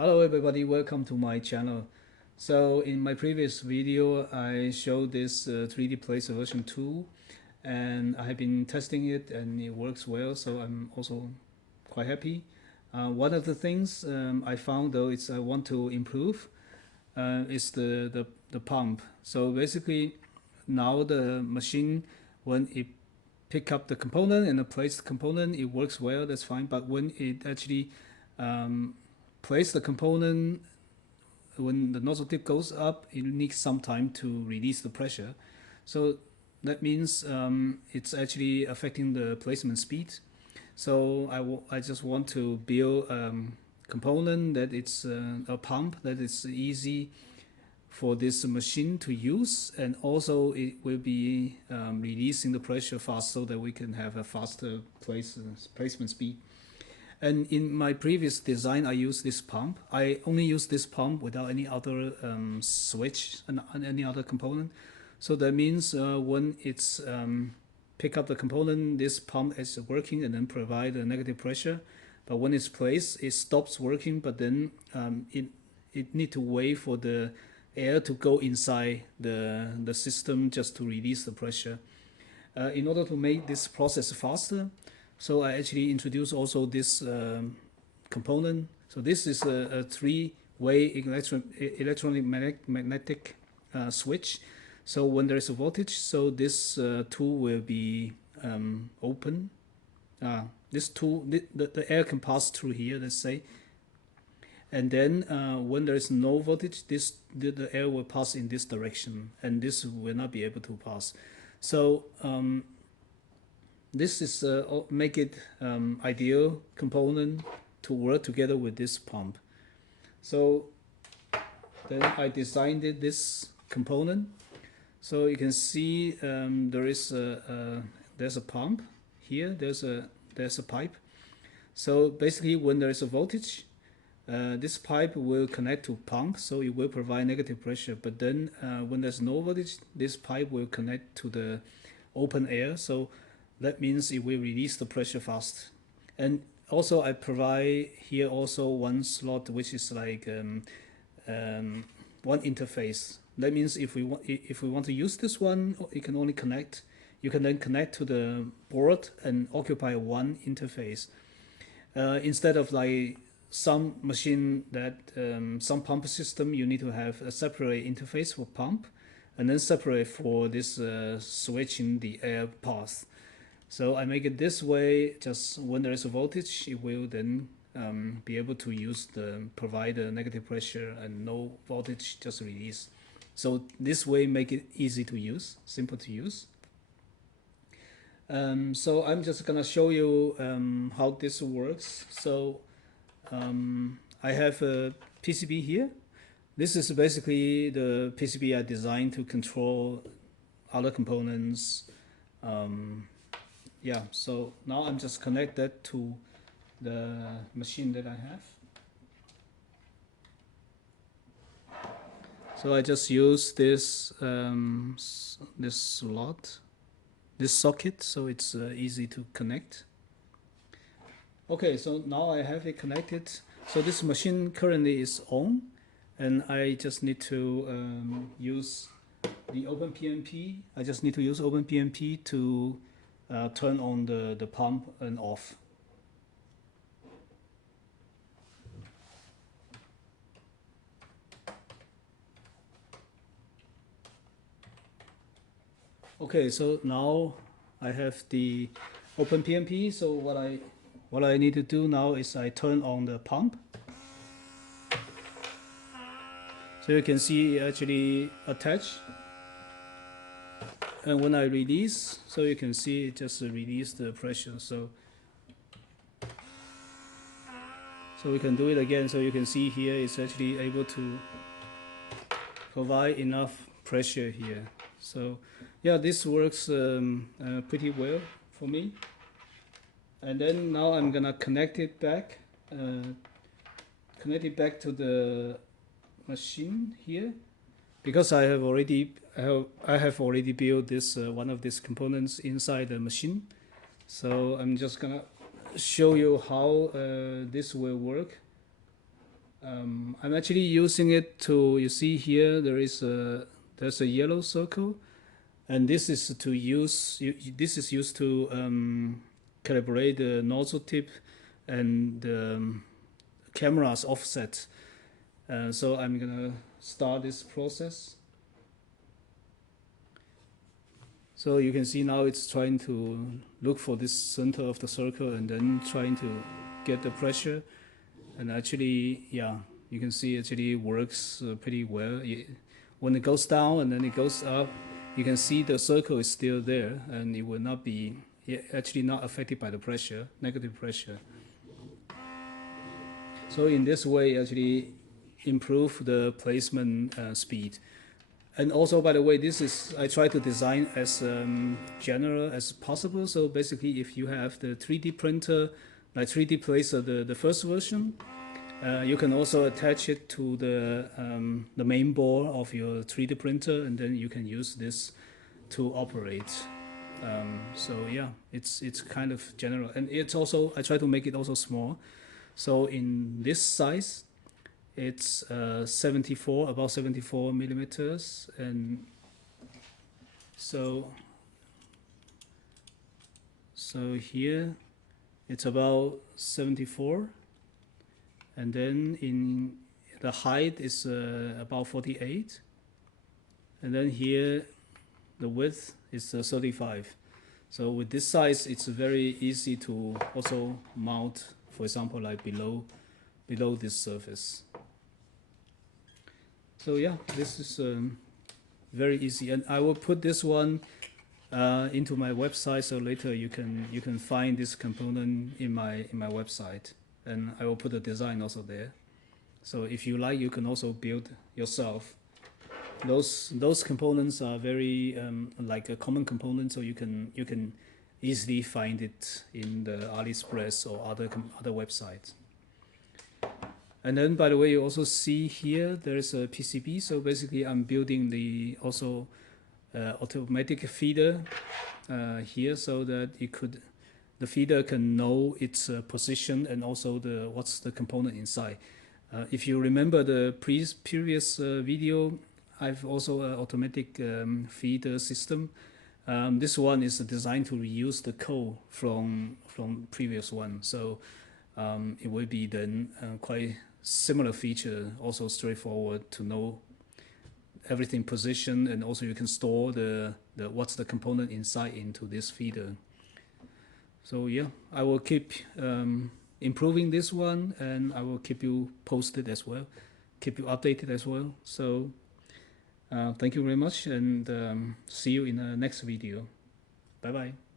Hello everybody, welcome to my channel. So in my previous video I showed this 3DPlacer version 2 and I have been testing it and it works well, so I'm also quite happy. One of the things I found though is I want to improve is the pump. So basically now the machine, when it pick up the component and place the component, it works well, that's fine, but when it actually place the component, when the nozzle tip goes up, it needs some time to release the pressure. So that means it's actually affecting the placement speed. So I just want to build component that it's a pump that is easy for this machine to use, and also it will be releasing the pressure fast so that we can have a faster placement speed. And in my previous design, I used this pump. I only use this pump without any other switch and any other component. So that means when it's pick up the component, this pump is working and then provide a negative pressure. But when it's placed, it stops working. But then it need to wait for the air to go inside the system just to release the pressure. In order to make this process faster, so I actually introduced also this component. So this is a three-way electronic magnetic switch. So when there is a voltage, so this tool will be open. This tool, the air can pass through here, let's say. And then when there is no voltage, the air will pass in this direction, and this will not be able to pass. So this is make it ideal component to work together with this pump. So then I designed this component. So you can see there's a pump here. There's a pipe. So basically, when there is a voltage, this pipe will connect to pump, so it will provide negative pressure. But then when there's no voltage, this pipe will connect to the open air. So that means it will release the pressure fast. And also I provide here also one slot which is like one interface. That means if we want to use this one, you can only connect. You can then connect to the board and occupy one interface instead of like some machine that some pump system, you need to have a separate interface for pump and then separate for this switching the air path. So I make it this way. Just when there is a voltage, it will then be able to provide a negative pressure, and no voltage, just release. So this way make it easy to use, simple to use. So I'm just gonna show you how this works. So I have a PCB here. This is basically the PCB I designed to control other components. Yeah, so now I'm just connect that to the machine that I have. So I just use this this slot, this socket, so it's easy to connect. Okay, so now I have it connected. So this machine currently is on, and I just need to use the OpenPMP. I just need to use OpenPMP to turn on the pump and off. Okay, so now I have the OpenPMP. So what I need to do now is I turn on the pump. So you can see it actually attached. And when I release, so you can see it just release the pressure. So we can do it again. So you can see here it's actually able to provide enough pressure here. So yeah, this works pretty well for me. And then now I'm gonna connect it back to the machine here, because I have already built this one of these components inside the machine. So I'm just gonna show you how this will work. I'm actually using it to, you see here, there's a yellow circle, and this is to use, this is used to calibrate the nozzle tip and the camera's offset. So I'm gonna start this process. So you can see now it's trying to look for this center of the circle and then trying to get the pressure. And actually, yeah, you can see it actually works pretty well. When it goes down and then it goes up, you can see the circle is still there, and it will not be actually not affected by the pressure, negative pressure. So in this way, actually improve the placement speed. And also, by the way, this is, I try to design as general as possible. So basically, if you have the 3D printer, like 3DPlacer, the first version, you can also attach it to the main board of your 3D printer, and then you can use this to operate. So yeah, it's kind of general, and it's also, I try to make it also small. So in this size, it's about 74 millimeters, and so here it's about 74, and then in the height is about 48, and then here the width is 35. So with this size, it's very easy to also mount, for example, like below this surface. So yeah, this is very easy, and I will put this one into my website, so later you can find this component in my website, and I will put the design also there. So if you like, you can also build yourself. Those components are very like a common component, so you can easily find it in the AliExpress or other websites. And then, by the way, you also see here there is a PCB. So basically, I'm building the also automatic feeder here, so that the feeder can know its position and also what's the component inside. If you remember the previous video, I've also an automatic feeder system. This one is designed to reuse the code from previous one, so it will be then quite similar feature, also straightforward to know everything position, and also you can store the what's the component inside into this feeder. So yeah, I will keep improving this one, and I will keep you posted as well, keep you updated as well. So thank you very much, and see you in the next video. Bye bye.